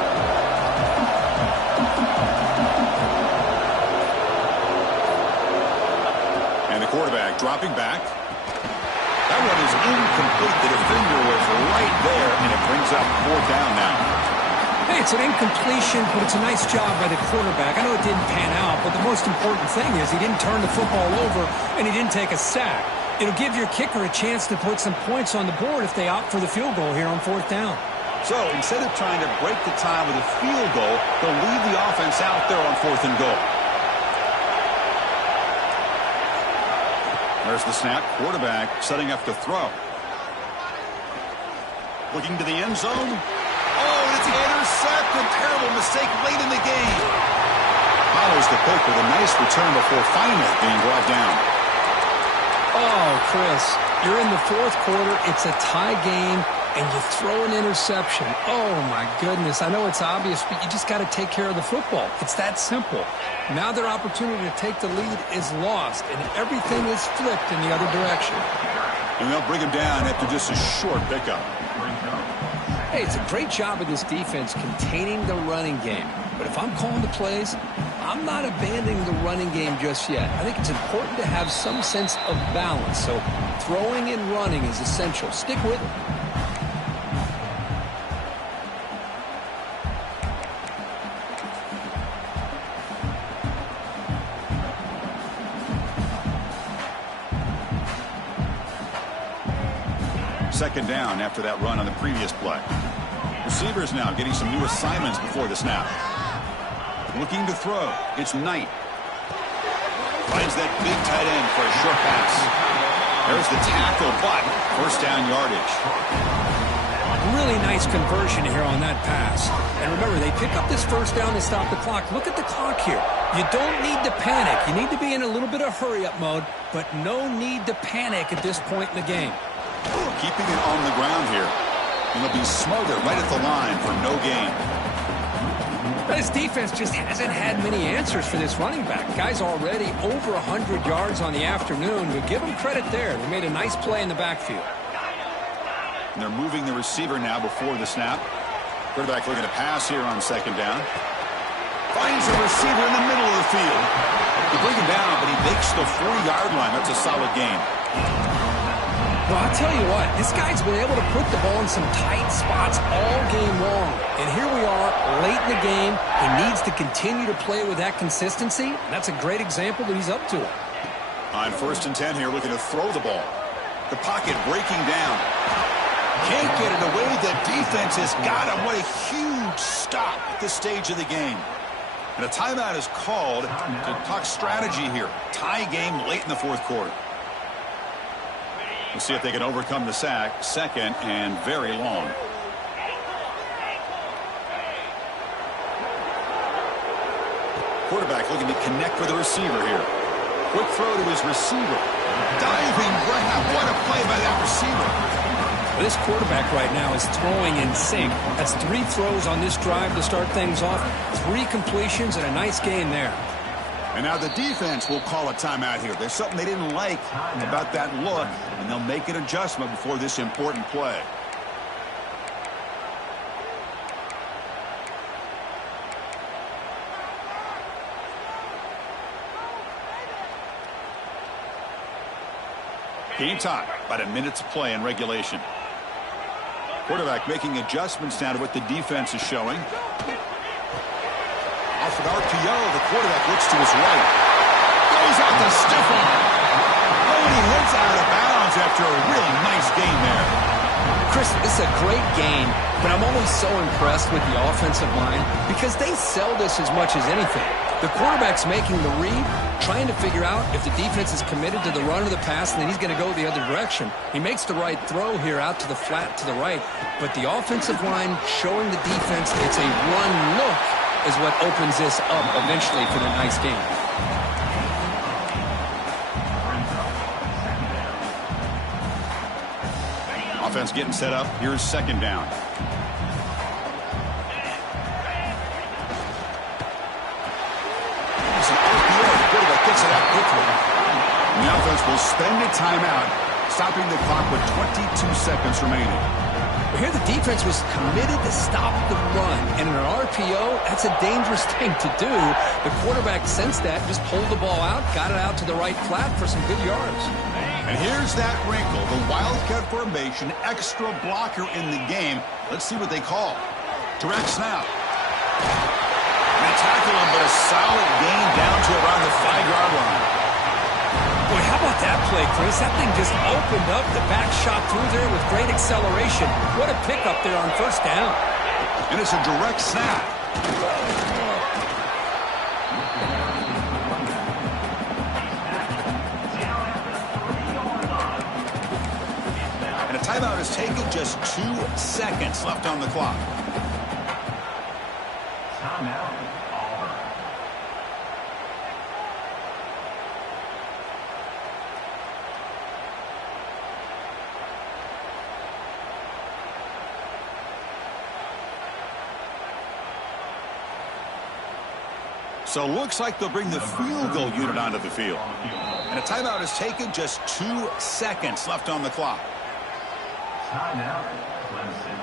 dropping back. That one is incomplete. The defender was right there, and it brings up 4th down now. Hey, it's an incompletion, but it's a nice job by the quarterback. I know it didn't pan out, but the most important thing is he didn't turn the football over, and he didn't take a sack. It'll give your kicker a chance to put some points on the board if they opt for the field goal here on 4th down. So instead of trying to break the tie with a field goal, they'll leave the offense out there on 4th and goal. There's the snap. Quarterback setting up to throw. Looking to the end zone. Oh, and it's intercepted. Terrible mistake late in the game. Follows the pick with a nice return before finally being brought down. Oh, Chris, you're in the 4th quarter. It's a tie game, and you throw an interception. Oh, my goodness. I know it's obvious, but you just got to take care of the football. It's that simple. Now their opportunity to take the lead is lost, and everything is flipped in the other direction. And they'll bring him down after just a short pickup. Hey, it's a great job of this defense containing the running game. But if I'm calling the plays, I'm not abandoning the running game just yet. I think it's important to have some sense of balance. So throwing and running is essential. Stick with it. Second down after that run on the previous play. Receivers now getting some new assignments before the snap. Looking to throw. It's Knight. Finds that big tight end for a short pass. There's the tackle, but 1st down yardage. Really nice conversion here on that pass. And remember, they pick up this 1st down to stop the clock. Look at the clock here. You don't need to panic. You need to be in a little bit of hurry-up mode, but no need to panic at this point in the game. Keeping it on the ground here. And they'll be smothered right at the line for no gain. This defense just hasn't had many answers for this running back. Guy's already over 100 yards on the afternoon. But give him credit there. They made a nice play in the backfield. And they're moving the receiver now before the snap. Quarterback looking to pass here on 2nd down. Finds a receiver in the middle of the field. They bring him down, but he makes the 40-yard line. That's a solid gain. Well, I'll tell you what, this guy's been able to put the ball in some tight spots all game long. And here we are, late in the game. He needs to continue to play with that consistency. And that's a great example that he's up to it. On 1st and 10 here, looking to throw the ball. The pocket breaking down. Can't get it away. The defense has got him. What a huge stop at this stage of the game. And a timeout is called to talk strategy here. Tie game late in the 4th quarter. We'll see if they can overcome the sack. 2nd and very long. Quarterback looking to connect with the receiver here. Quick throw to his receiver. Diving grab. What a play by that receiver. This quarterback right now is throwing in sync. That's 3 throws on this drive to start things off. 3 completions and a nice gain there. And now the defense will call a timeout here. There's something they didn't like about that look, and they'll make an adjustment before this important play. Game time. About a minute to play in regulation. Quarterback making adjustments now to what the defense is showing. Off an RPO, the quarterback looks to his right. Goes out to stiff arm. Oh, and he heads out of bounds after a really nice gain there. Chris, this is a great game, but I'm always so impressed with the offensive line because they sell this as much as anything. The quarterback's making the read, trying to figure out if the defense is committed to the run or the pass, and then he's going to go the other direction. He makes the right throw here out to the flat to the right, but the offensive line showing the defense it's a run look is what opens this up eventually for the nice game. Offense getting set up. Here's 2nd down. It's an RPO. The quarterback gets it out quickly. And the offense will spend a timeout, stopping the clock with 22 seconds remaining. Well, here the defense was committed to stop the run. And in an RPO, that's a dangerous thing to do. The quarterback sensed that, just pulled the ball out, got it out to the right flat for some good yards. And here's that wrinkle, the Wildcat formation, extra blocker in the game. Let's see what they call. Direct snap. They tackle him, but a solid gain down to around the 5-yard line. Boy, how about that play, Chris? That thing just opened up. The back shot through there with great acceleration. What a pickup there on first down. And it's a direct snap. And a timeout is taken, just 2 seconds left on the clock. Timeout, Auburn. So looks like they'll bring the field goal unit onto the field. And a timeout is taken, just 2 seconds left on the clock. Timeout, Clemson.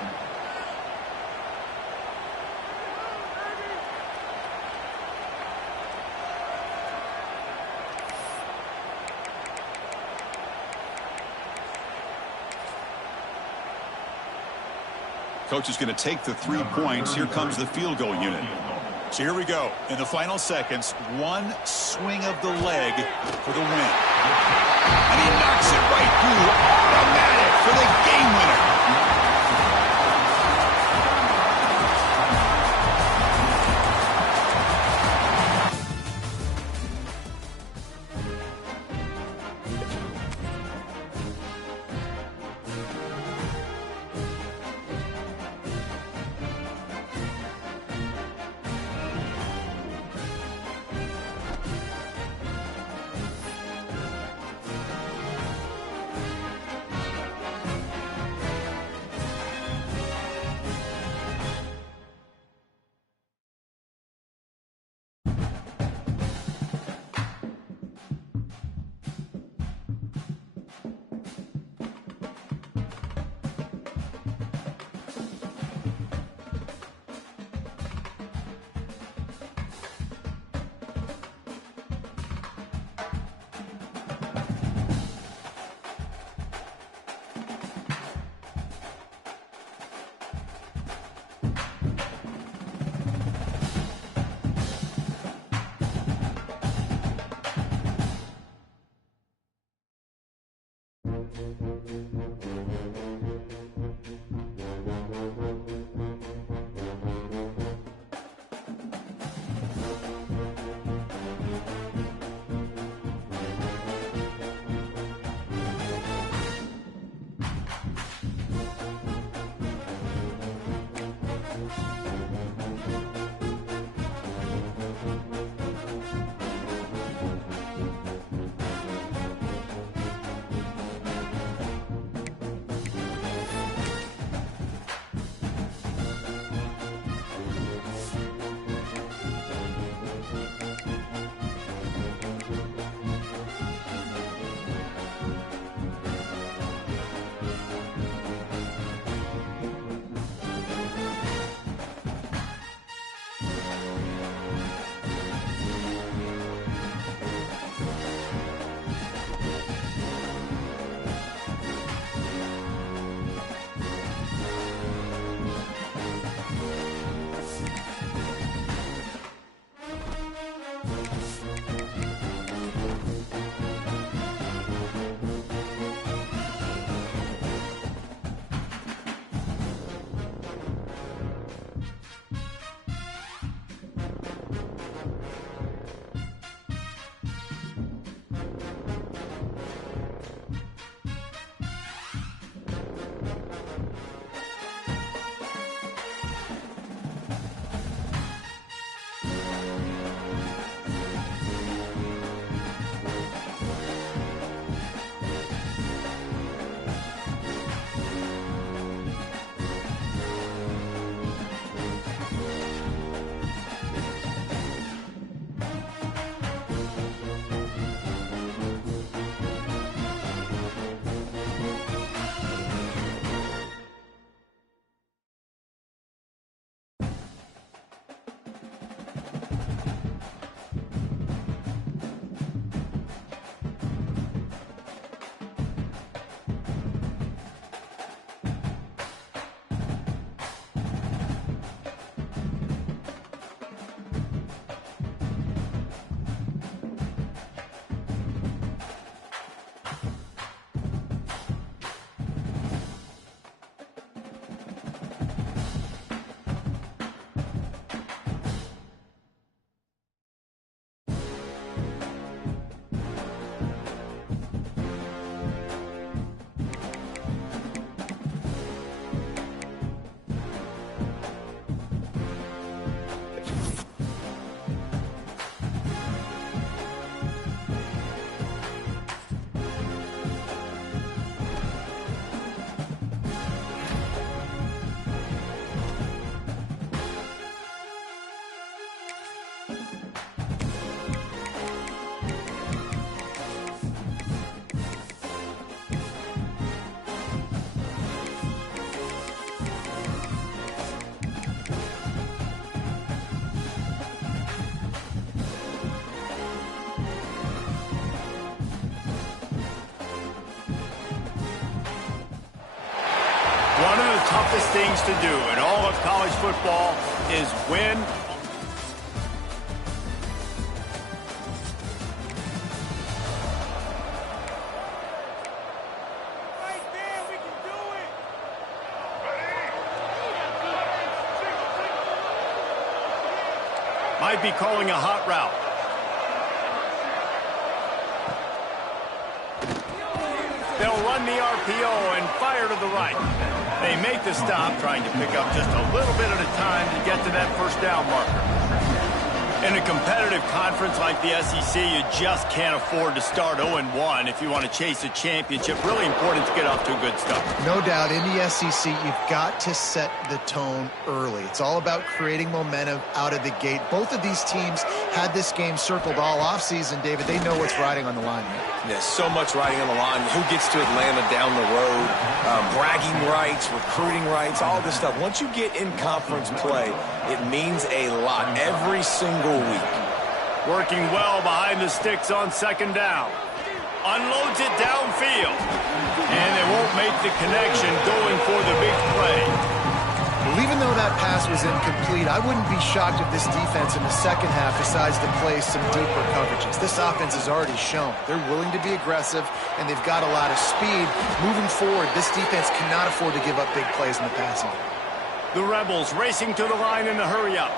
Coach is going to take the 3 points. Here comes the field goal unit. So here we go. In the final seconds, one swing of the leg for the win. And he knocks it right through. Automatic for the game winner. toughest things to do in all of college football is win. Might be calling a hot route. They'll run the RPO and fire to the right. They make the stop, trying to pick up just a little bit at a time to get to that first down marker. In a competitive conference like the SEC, you just can't afford to start 0-1 if you want to chase a championship. Really important to get off to a good start. No doubt, in the SEC, you've got to set the tone early. It's all about creating momentum out of the gate. Both of these teams had this game circled all offseason, David. They know what's riding on the line here. There's so much riding on the line. Who gets to Atlanta down the road? Bragging rights, recruiting rights, all this stuff. Once you get in conference play, it means a lot every single week. Working well behind the sticks on second down. Unloads it downfield. And they won't make the connection going for the big play. Well, even though that pass was incomplete, I wouldn't be shocked if this defense in the second half decides to play some deeper coverages. This offense has already shown they're willing to be aggressive, and they've got a lot of speed. Moving forward, this defense cannot afford to give up big plays in the passing game. The Rebels racing to the line in the hurry-up.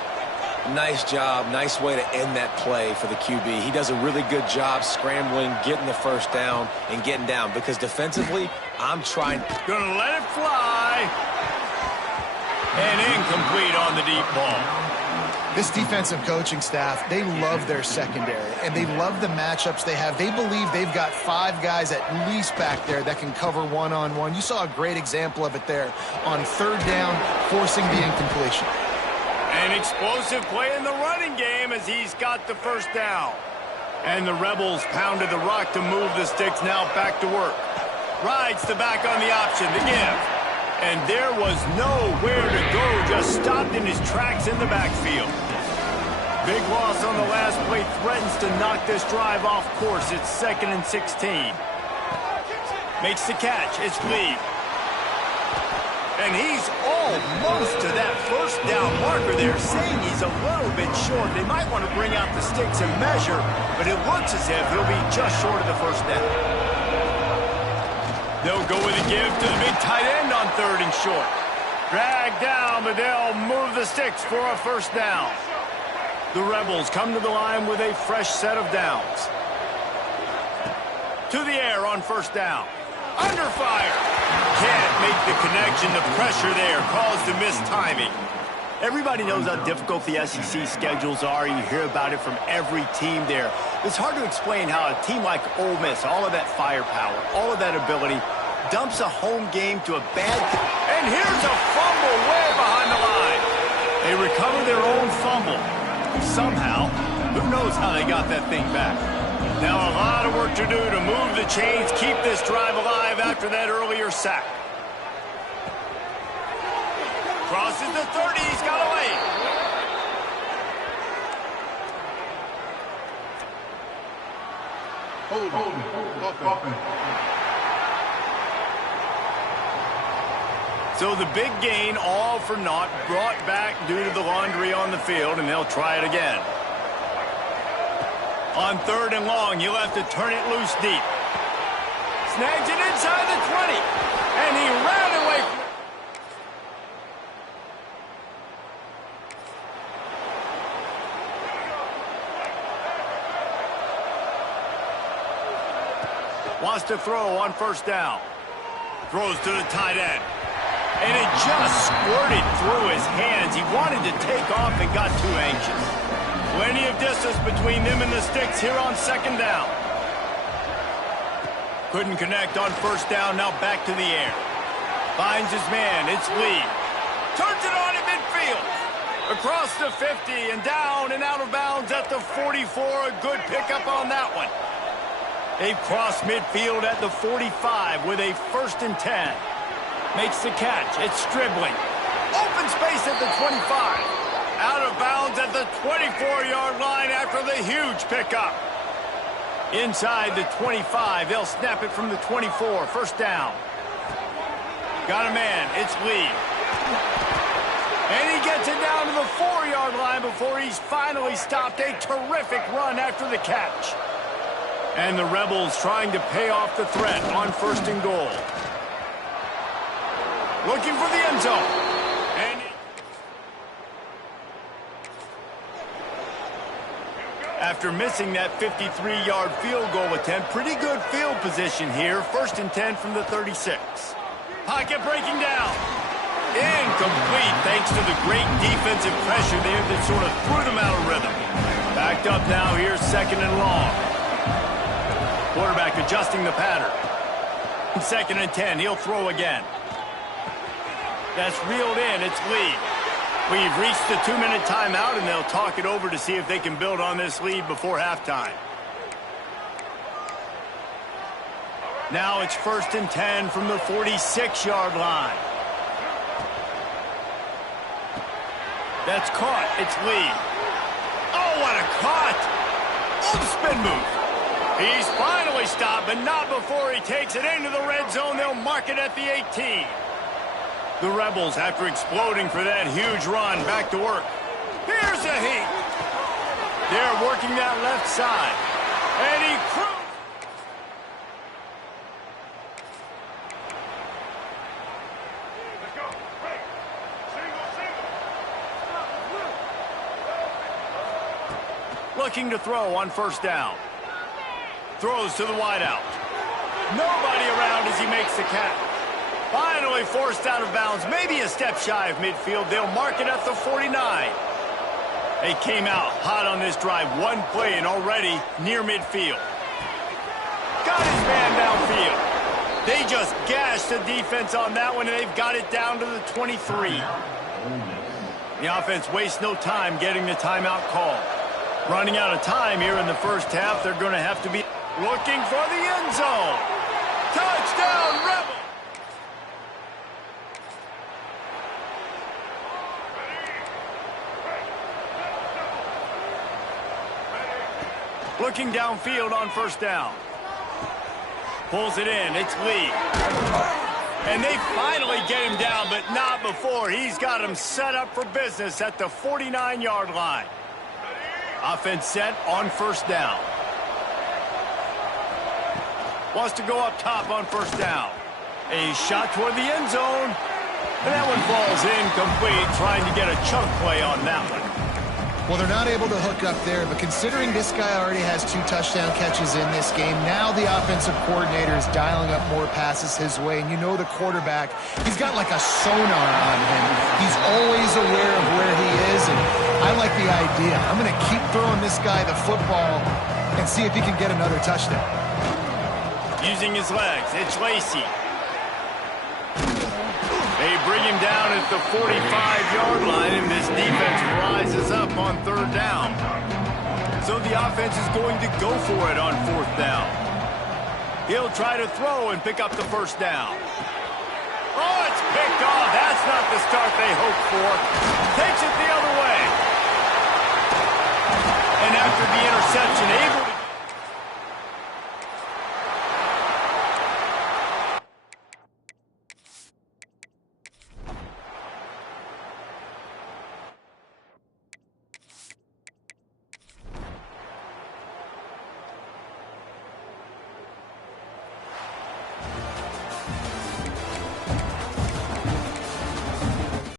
Nice job. Nice way to end that play for the QB. He does a really good job scrambling, getting the first down, and getting down. Because defensively, I'm trying. Gonna let it fly. And incomplete on the deep ball. This defensive coaching staff, they love their secondary, and they love the matchups they have. They believe they've got 5 guys at least back there that can cover one-on-one. You saw a great example of it there on third down, forcing the incompletion. An explosive play in the running game as he's got the first down. And the Rebels pounded the rock to move the sticks, now back to work. Rides the back on the option to give. And there was nowhere to go, just stopped in his tracks in the backfield. Big loss on the last play, threatens to knock this drive off course. It's 2nd and 16. Makes the catch, it's Lee. And he's almost to that first down marker there, saying he's a little bit short. They might want to bring out the sticks and measure, but it looks as if he'll be just short of the first down. They'll go with a give to the big tight end on 3rd and short. Drag down, but they'll move the sticks for a first down. The Rebels come to the line with a fresh set of downs. To the air on first down. Under fire. Can't make the connection. The pressure there caused the missed timing. Everybody knows how difficult the SEC schedules are. You hear about it from every team there. It's hard to explain how a team like Ole Miss, all of that firepower, all of that ability, dumps a home game to a bad... And here's a fumble way behind the line. They recover their own fumble. Somehow, who knows how they got that thing back. Now a lot of work to do to move the chains, keep this drive alive after that earlier sack. Crosses the 30, he's got a lane. So the big gain, all for naught, brought back due to the laundry on the field, and they'll try it again. On 3rd and long, you'll have to turn it loose deep. Snags it inside the 20, and he ran away from it. Wants to throw on first down. Throws to the tight end. And it just squirted through his hands. He wanted to take off and got too anxious. Plenty of distance between them and the sticks here on 2nd down. Couldn't connect on first down, now back to the air. Finds his man, it's Lee. Turns it on at midfield. Across the 50 and down and out of bounds at the 44. A good pickup on that one. They've crossed midfield at the 45 with a 1st and 10. Makes the catch. It's Stribling. Open space at the 25. Out of bounds at the 24-yard line after the huge pickup. Inside the 25. They'll snap it from the 24. First down. Got a man. It's Lee. And he gets it down to the 4-yard line before he's finally stopped. A terrific run after the catch. And the Rebels trying to pay off the threat on 1st and goal. Looking for the end zone. And after missing that 53-yard field goal attempt, pretty good field position here. 1st and 10 from the 36. Pocket breaking down. Incomplete thanks to the great defensive pressure there that sort of threw them out of rhythm. Backed up now, here's 2nd and long. Quarterback adjusting the pattern. 2nd and 10, he'll throw again. That's reeled in, it's Lee. We've reached the 2-minute timeout, and they'll talk it over to see if they can build on this lead before halftime. Now it's 1st and 10 from the 46-yard line. That's caught. It's Lee. Oh, what a caught. Oh, the spin move. He's finally stopped, but not before he takes it into the red zone. They'll mark it at the 18. The Rebels, after exploding for that huge run, back to work. Here's a heat. They're working that left side. And he looking to throw on 1st down. Throws to the wideout. Nobody around as he makes the catch. Finally forced out of bounds, maybe a step shy of midfield. They'll mark it at the 49. They came out hot on this drive. One play and already near midfield. Got his man downfield. They just gashed the defense on that one, and they've got it down to the 23. The offense wastes no time getting the timeout call. Running out of time here in the 1st half. They're going to have to be looking for the end zone. Touchdown, Rebels! Looking downfield on 1st down. Pulls it in. It's Lee. And they finally get him down, but not before. He's got him set up for business at the 49-yard line. Offense set on 1st down. Wants to go up top on 1st down. A shot toward the end zone. And that one falls incomplete, trying to get a chunk play on that one. Well, they're not able to hook up there, but considering this guy already has 2 touchdown catches in this game, now the offensive coordinator is dialing up more passes his way. And you know the quarterback, he's got like a sonar on him. He's always aware of where he is, and I like the idea. I'm going to keep throwing this guy the football and see if he can get another touchdown. Using his legs, it's Lacey. They bring him down at the 45-yard line, and this defense rises up on 3rd down. So the offense is going to go for it on 4th down. He'll try to throw and pick up the 1st down. Oh, it's picked off. That's not the start they hoped for. Takes it the other way. And after the interception, able to